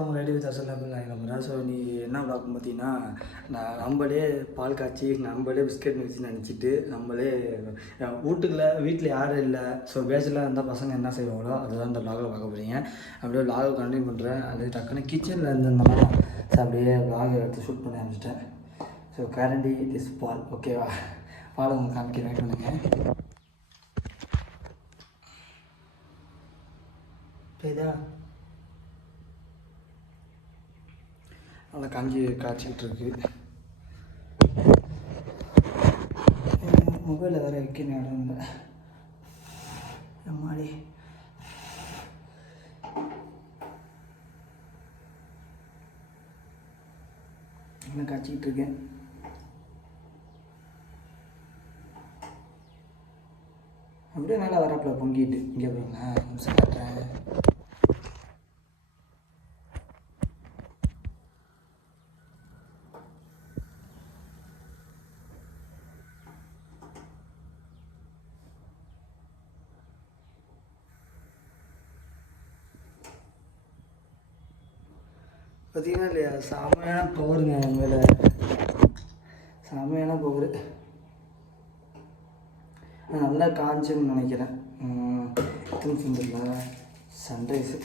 From ready with அசல் நம்புறேன். So நீ என்ன பார்க்கும் பார்த்தீங்கன்னா, நம்மளே பால் காய்ச்சி நம்மளே பிஸ்கெட் மிக்சி நினச்சிட்டு நம்மளே வீட்டில் யாரும் இல்லை. ஸோ பேச்சலாக இருந்தால் பசங்க என்ன செய்வாங்களோ அதுதான் இந்த விலாகில் பார்க்க போகிறீங்க. அப்படியே விலாகை கண்டினியூ பண்ணுறேன். அது டக்குன்னு கிச்சனில் இருந்தோம்னா ஸோ அப்படியே விலாகை எடுத்து ஷூட் பண்ணி அனுப்பிச்சிட்டேன். ஸோ கரண்டி திஸ் பால் ஓகேவா, பால் உங்களுக்கு காமிக்க வெயிட் பண்ணுங்க. இதா நல்லா காய்ச்சிக்கிட்டு இருக்கு. மொபைலில் வேறு வைக்கணும் இடம் இல்லை. அம்மாடி என்ன காய்ச்சிக்கிட்டு இருக்கேன். அப்படியே நல்லா வராப்பில் பொங்கிட்டு இங்கே போங்க நிமிஷம் காட்டுறேன். பார்த்தீங்கன்னா இல்லையா, செமையான பவருங்க மேலே, செமையான பவரு. நல்லா காஞ்சுன்னு நினைக்கிறேன். சுந்தரில் சன்ரைஸு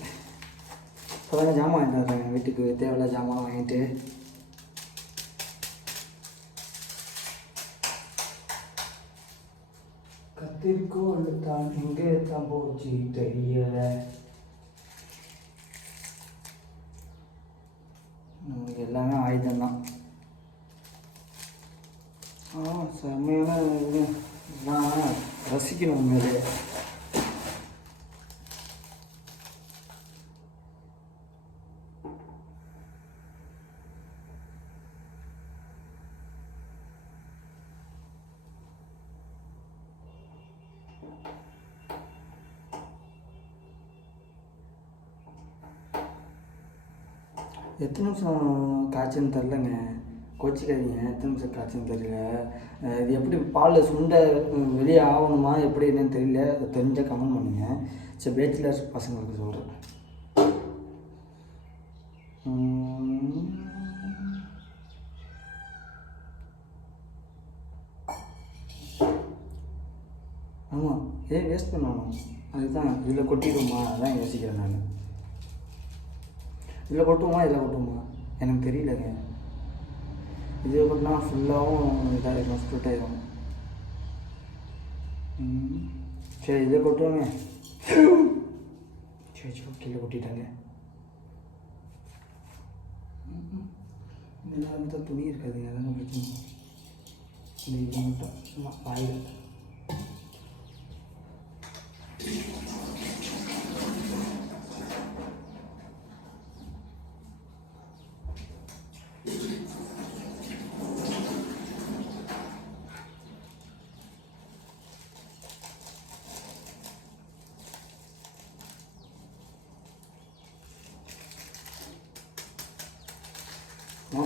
இப்போ தானே ஜாமான் வாங்கிட்டு வர்றாங்க வீட்டுக்கு, தேவையில்ல ஜாமான் வாங்கிட்டு. கத்திரிக்கோள் தான் எங்கே தான் போச்சு தெரியலை. எல்லாமே ஆயுதம் தான். செம்மையான நான் ரசிக்கணும் உண்மையிலே. எத்தனை நிமிஷம் காய்ச்சுன்னு தெரிலங்க, கோச்சிக்காதீங்க. எத்தனை நிமிஷம் காய்ச்சுன்னு தெரியல. இது எப்படி பால் சுண்டை வெளியே ஆகணுமா எப்படி என்னன்னு தெரியல. அதை தெரிஞ்சால் கமெண்ட் பண்ணுங்கள். சரி, பேச்சுலர்ஸ் பசங்களுக்கு சொல்கிறேன். ஆமாம், ஏன் வேஸ்ட் பண்ணணும், அதுதான் இதில் கொட்டிடுமா, அதான் யோசிக்கிறேன் நான். இதில் கொட்டுமா இதில் கொட்டுமா எனக்கு தெரியலங்க. இதில் கொட்டினா ஃபுல்லாகவும் இதாகிடும், ஸ்ப்ளிட் ஆகிடும். சரி, இதில் கொட்டுவாங்க. சரி கீழே கொட்டிட்டாங்க. இதெல்லாம் தான் துணி இருக்காதுங்க, அதான் பிரச்சனை. இந்த இது மட்டும் சும்மா ஆயில்.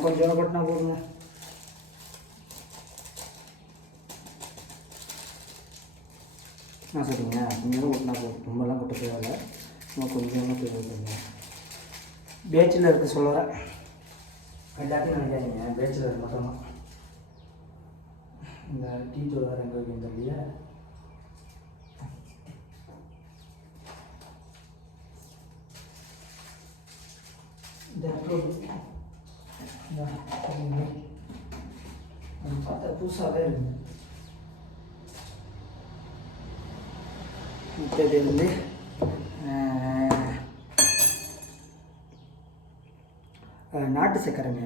கொஞ்சம் கொட்டினா போடுங்க. சரிங்க, கொஞ்சம் கொட்டினா போதும், ரொம்பலாம் கொட்ட தேவையில்லை. கொஞ்சமாக தேவைப்படுங்க. பேச்சுலருக்கு சொல்லுறேன், எல்லாத்தையும் நினைக்காதீங்க. பேச்சுலர் மட்டும்தான். இந்த டீச்சர் வேறு எங்கே வைக்கின்ற இல்லையா, பார்த்தா புதுசாகவே இருக்கு. இது வந்து நாட்டு சக்கரைங்க,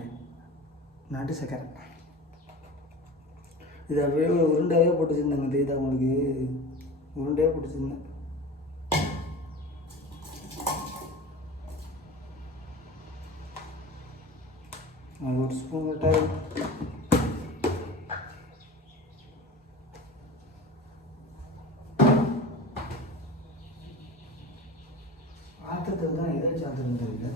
நாட்டு சக்கரை. இது அப்படியே உருண்டையாகவே போட்டு வச்சுருந்தாங்க. தெரியுதா உங்களுக்கு, உருண்டையாக போட்டு வச்சுருந்தேன். அது ஒரு ஸ்பூன் மிட்டாய். ஆத்தத்தில் தான் ஏதாச்சும் ஆத்தம் தெரியல.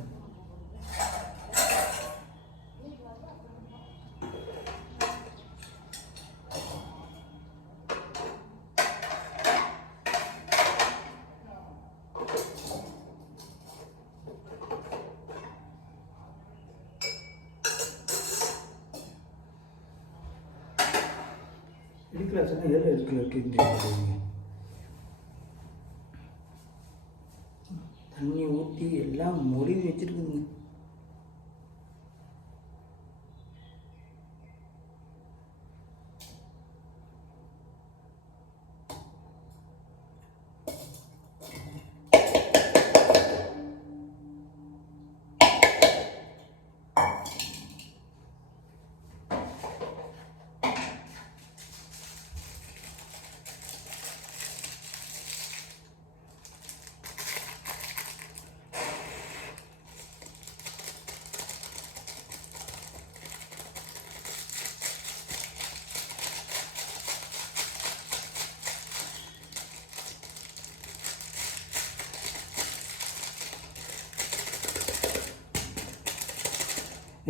சிங்கில் வச்சுன்னா ஏழு இடத்துல இருக்குன்னு தண்ணி ஊற்றி எல்லாம் மொழிவு வச்சுருக்குதுங்க.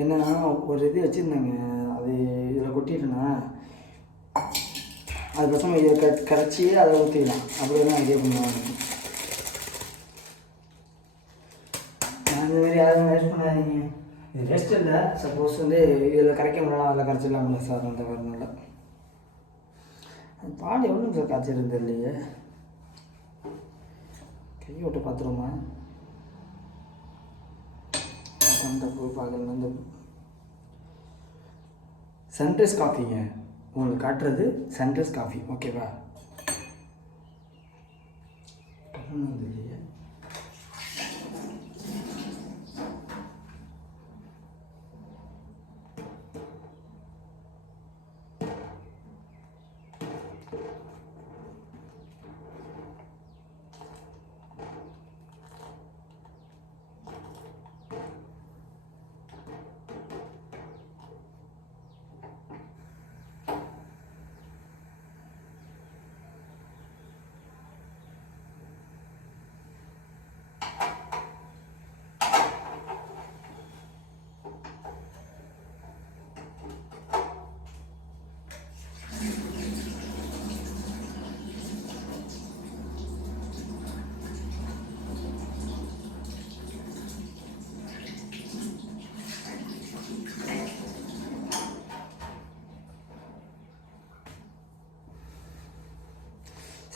என்னன்னா ஒரு இது வச்சுருந்தாங்க, அது இதில் கொட்டிட்டேன்னா அது பசங்க இதை கரைச்சி அதை ஊற்றிக்கலாம். அப்படி தான் ஐடியா பண்ணுவாங்க. நான் இந்த மாதிரி யாரும் வேஸ்ட் பண்ணாதீங்க. இது வேஸ்ட் இல்லை, சப்போஸ் வந்து இதில் கரைக்க முடியலாம், அதில் கரைச்சிடலாம்ல சார். அந்த வரணும்ல பால் எவ்வளோ சார் காய்ச்சிருந்து இல்லையே, கை விட்டு பார்த்துருமா அந்த பூ பார்க்கணும். அந்த சன்ரைஸ் காஃபிங்க உங்களுக்கு காட்டுறது, சன்ரைஸ் காஃபி. ஓகேவா?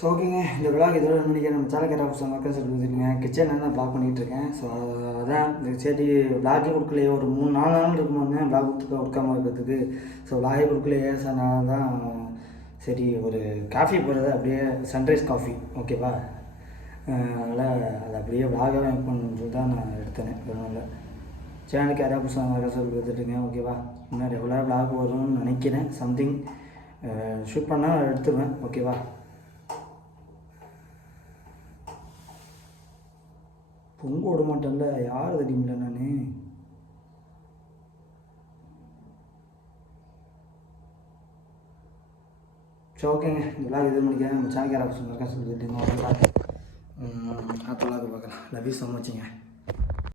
ஸோ ஓகேங்க, இந்த விளாக் இதோட நினைக்கிறேன். நம்ம சேனல் கேட்ட புதுசாக மக்கள் சொல்லி கொடுத்துருங்க. கிச்சன் தான் ப்ளாக் பண்ணிகிட்ருக்கேன். ஸோ அதான் சரி, விளாகே கொடுக்கலையே, ஒரு 3-4 நாள் இருக்கும்போது விளாக் கொடுக்காமல் இருக்கிறதுக்கு. ஸோ விளாகே கொடுக்கலையே சார், நான் தான் சரி ஒரு காஃபி போடுறது அப்படியே சன்ரைஸ் காஃபி. ஓகேவா? அதனால் அதை அப்படியே விளாகாக மேக் பண்ணணுன்னு சொல்லி தான் நான் எடுத்தேன். அதனால் சேனலுக்கு யாராவது புதுசாக மக்கள் சொல்லி கொடுத்துட்டுருங்க. ஓகேவா? இன்னும் ரெகுலராக விளாக் வரும்னு நினைக்கிறேன். சம்திங் ஷூட் பண்ணால் எடுத்துருவேன். ஓகேவா? பொங்க விட மாட்டேன்ல, யார் தெரியுமில்ல நான். சரி ஓகேங்க, இந்த விளாக் இது முடிக்கிறேன். நம்ம சேனல் கேர ஆப்ஷன் இருக்கா சொல்லிட்டு பார்க்கலாம். Love you so மச்சுங்க.